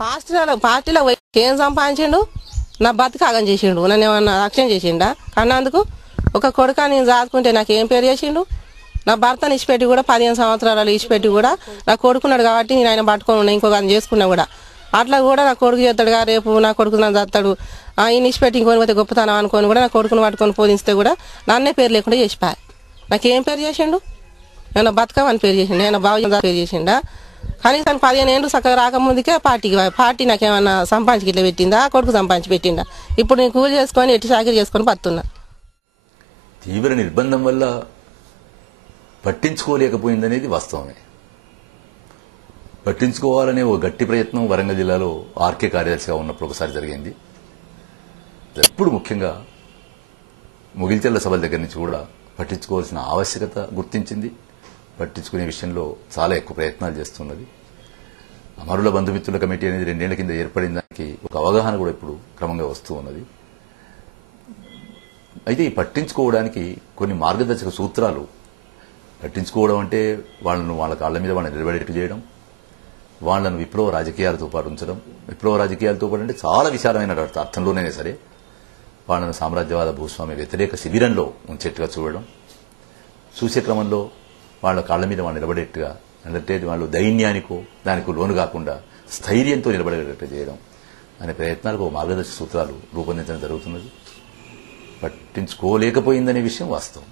పార్టీలో ఏం సంపాదించిండు, నా బతుకాగం చేసిండు, నన్ను ఏమన్నా రక్షణ చేసిండా కన్నందుకు. ఒక కొడుక నేను దాచుకుంటే నాకు ఏం పేరు చేసిండు. నా భర్తను ఇచ్చిపెట్టి కూడా 15 సంవత్సరాలు ఇచ్చిపెట్టి కూడా నా కొడుకున్నాడు కాబట్టి నేను ఆయన పట్టుకొని ఉన్నా, ఇంకొక ఆయన చేసుకున్నా కూడా. అట్లా కూడా నా కొడుకు చేస్తాడుగా, రేపు నా కొడుకు నన్ను చేస్తాడు, ఆయన ఇచ్చిపెట్టి ఇంకొని పోతే గొప్పతనం అనుకొని కూడా నా కొడుకును పట్టుకొని పోదిస్తే కూడా నన్నే పేరు లేకుండా చేసిపోయి. నాకేం పేరు చేసిండు, ఏమన్నా బతుకమని పేరు చేసిండు, ఏమన్నా బాబు పేరు చేసిండా. కనీసం 15 ఏళ్ళు చక్కగా రాకముందుకే పార్టీ నాకేమన్నా సంపాదించి ఇట్లా పెట్టిందా, కొడుకు సంపాదించి పెట్టిందా. ఇప్పుడు నేను కూలి చేసుకొని ఎట్టి చాకరీ చేసుకొని బతున్నా. తీవ్ర నిర్బంధం వల్ల పట్టించుకోలేకపోయిందనేది వాస్తవమే. పట్టించుకోవాలనే ఓ గట్టి ప్రయత్నం వరంగల్ జిల్లాలో ఆర్కే కార్యదర్శిగా ఉన్నప్పుడు ఒకసారి జరిగింది. ఎప్పుడు ముఖ్యంగా ముగిల్చెల్ల సభల దగ్గర నుంచి కూడా పట్టించుకోవాల్సిన ఆవశ్యకత గుర్తించింది. పట్టించుకునే విషయంలో చాలా ఎక్కువ ప్రయత్నాలు చేస్తున్నది. అమరుల బంధుమిత్రుల కమిటీ అనేది 2 ఏళ్ల కింద ఏర్పడిన దానికి ఒక అవగాహన కూడా ఇప్పుడు క్రమంగా వస్తూ ఉన్నది. అయితే ఈ పట్టించుకోవడానికి కొన్ని మార్గదర్శక సూత్రాలు, పట్టించుకోవడం అంటే వాళ్ళ కాళ్ళ మీద వాళ్ళని నిలబడేట్టు చేయడం, వాళ్లను విప్లవ రాజకీయాలతో పాటు ఉంచడం. విప్లవ రాజకీయాలతో పాటు అంటే చాలా విశాలమైన అర్థంలోనే సరే వాళ్ళను సామ్రాజ్యవాద భూస్వామ్య వ్యతిరేక శిబిరంలో ఉంచేట్టుగా చూడడం, చూసే క్రమంలో వాళ్ళ కాళ్ల మీద వాళ్ళు నిలబడేట్టుగా, అంటే వాళ్ళు దైన్యానికో దానికో లోను కాకుండా స్థైర్యంతో నిలబడేటట్టు చేయడం అనే ప్రయత్నాలకు మార్గదర్శక సూత్రాలు రూపొందించడం జరుగుతున్నది. పట్టించుకోలేకపోయిందనే విషయం వాస్తవం.